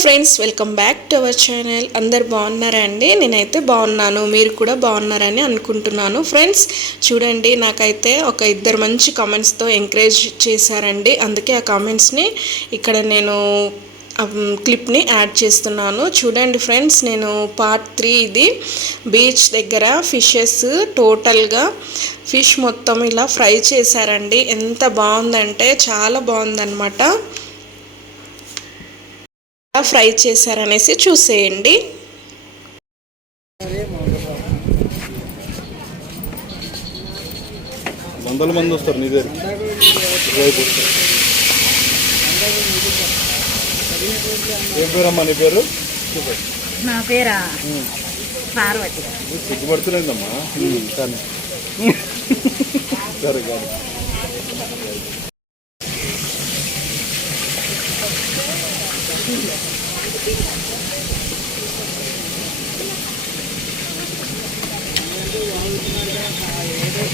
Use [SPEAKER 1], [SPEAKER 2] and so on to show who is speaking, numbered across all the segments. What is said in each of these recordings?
[SPEAKER 1] Friends welcome back to our channel. అందరు బాగున్నారా అండి? నేనైతే బాగున్నాను. మీరు కూడా బాగున్నారని అనుకుంటున్నాను. ఫ్రెండ్స్ చూడండి నాకైతే ఒక ఇద్దరు మంచి కామెంట్స్తో ఎంకరేజ్ చేశారండి. అందుకే ఆ కామెంట్స్ని ఇక్కడ నేను క్లిప్ని యాడ్ చేస్తున్నాను. చూడండి ఫ్రెండ్స్ నేను పార్ట్ త్రీ ఇది. బీచ్ దగ్గర ఫిషెస్ టోటల్గా ఫిష్ మొత్తం ఇలా ఫ్రై చేశారండి. ఎంత బాగుందంటే చాలా బాగుందన్నమాట. ఫ్రై చేశారనేసి చూసేయండి.
[SPEAKER 2] వందల మంది వస్తారు నీ దగ్గర రేపు ఏం పేరమ్మా నీ పేరు?
[SPEAKER 3] నా పేరా? పార్వతి.
[SPEAKER 2] సిగ్గుపడుతున్నాయిందమ్మా కానీ సరే. కానీ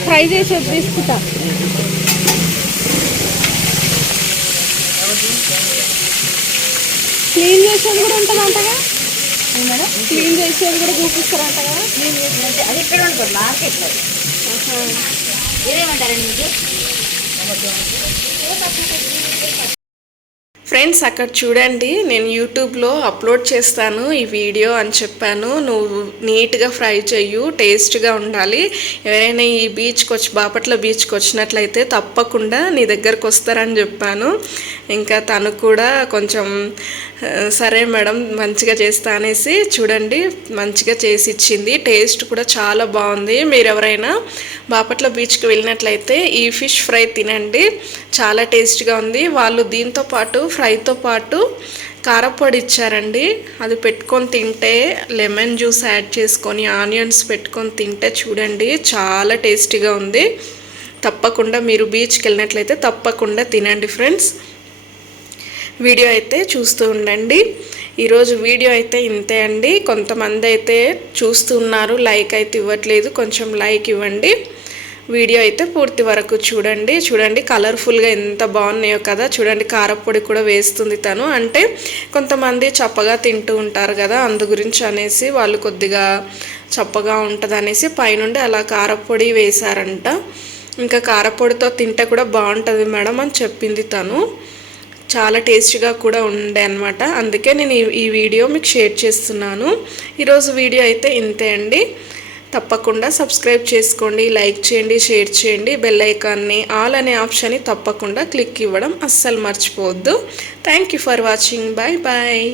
[SPEAKER 3] ఫ్రై చేసి తీసుకుంటా క్లీన్ చేసేది కూడా ఉంటుంది అంటగా క్లీన్ చేసేది కూడా చూపిస్తారంటగా
[SPEAKER 4] అది ఇక్కడ ఉంటుంది? మార్కెట్లో. ఇదేమంటారండి మీకు?
[SPEAKER 1] ఫ్రెండ్స్ అక్కడ చూడండి నేను యూట్యూబ్లో అప్లోడ్ చేస్తాను ఈ వీడియో అని చెప్పాను. నువ్వు నీట్గా ఫ్రై చెయ్యు టేస్ట్గా ఉండాలి. ఎవరైనా ఈ బీచ్కి వచ్చి బాపట్ల బీచ్కి వచ్చినట్లయితే తప్పకుండా నీ దగ్గరకు వస్తారని చెప్పాను. ఇంకా తను కూడా కొంచెం సరే మేడం మంచిగా చేస్తా అనేసి చూడండి మంచిగా చేసి ఇచ్చింది. టేస్ట్ కూడా చాలా బాగుంది. మీరు ఎవరైనా బాపట్ల బీచ్కి వెళ్ళినట్లయితే ఈ ఫిష్ ఫ్రై తినండి. చాలా టేస్ట్గా ఉంది. వాళ్ళు దీంతో పాటు ఫ్రైతో పాటు కారపొడి ఇచ్చారండి. అది పెట్టుకొని తింటే లెమన్ జ్యూస్ యాడ్ చేసుకొని ఆనియన్స్ పెట్టుకొని తింటే చూడండి చాలా టేస్టీగా ఉంది. తప్పకుండా మీరు బీచ్కి వెళ్ళినట్లయితే తప్పకుండా తినండి ఫ్రెండ్స్. వీడియో అయితే చూస్తూ ఉండండి. ఈరోజు వీడియో అయితే ఇంతే అండి. కొంతమంది అయితే చూస్తున్నారు లైక్ అయితే ఇవ్వట్లేదు. కొంచెం లైక్ ఇవ్వండి. వీడియో అయితే పూర్తి వరకు చూడండి. చూడండి కలర్ఫుల్గా ఎంత బాగున్నాయో కదా. చూడండి కారపొడి కూడా వేస్తుంది తను. అంటే కొంతమంది చప్పగా తింటూ ఉంటారు కదా. అందు గురించి అనేసి వాళ్ళు కొద్దిగా చప్పగా ఉంటుంది అనేసి పైనుండి అలా కారపొడి వేశారంట. ఇంకా కారపొడితో తింటే కూడా బాగుంటుంది మేడం అని చెప్పింది తను. చాలా టేస్టీగా కూడా ఉండే అనమాట అందుకే నేను ఈ- ఈ వీడియో మీకు షేర్ చేస్తున్నాను. ఈరోజు వీడియో అయితే ఇంతే అండి. తప్పకుండా సబ్స్క్రైబ్ చేసుకోండి లైక్ చేయండి షేర్ చేయండి. బెల్ ఐకాన్ని ఆల్ అనే ఆప్షన్ని తప్పకుండా క్లిక్ ఇవ్వడం అస్సలు మర్చిపోవద్దు. Thank you for watching bye bye